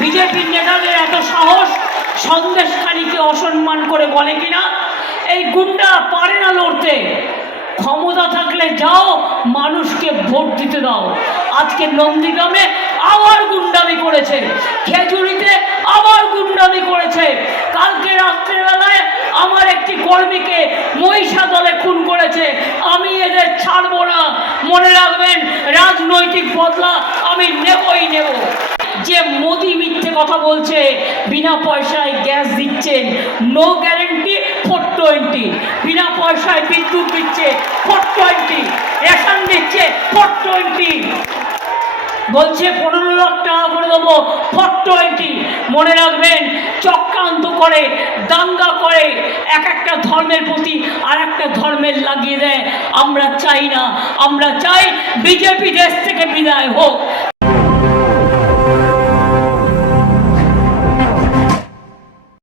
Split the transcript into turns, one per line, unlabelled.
বিজেপির নেতাদের এত সাহস, সন্দেশখালীকে অসম্মান করে বলে কিনা? এই গুন্ডা পারে না লড়তে। ক্ষমতা থাকলে যাও, মানুষকে ভোট দিতে দাও। আজকে নন্দীগ্রামে আবার গুন্ডামি করেছে। খেজুরিতে আবার গুন্ডামি করেছে। কালকে রাত্রেবেলায় আমার একটি কর্মীকে মহিষা দলে খুন করেছে। আমি এদের ছাড়বো না। মনে রাখবেন, রাজনৈতিক বদলা আমি নেবই নেব। যে মোদি কথা বলছে, বিনা পয়সায় গ্যাস দিচ্ছেন নো গ্যারেন্টি ফোর টোয়েন্টি বিনা পয়সায় বিদ্যুৎ দিচ্ছে ফোর টোয়েন্টি রেশন দিচ্ছে ফোর টোয়েন্টি বলছে, পনেরো লাখ টাকা করে দেবো ফোর টোয়েন্টি মনে রাখবেন, চক্রান্ত করে, দাঙ্গা করে, এক একটা ধর্মের প্রতি আর একটা ধর্মের লাগিয়ে দেয়। আমরা চাই না, আমরা চাই বিজেপি দেশ থেকে বিদায় হোক।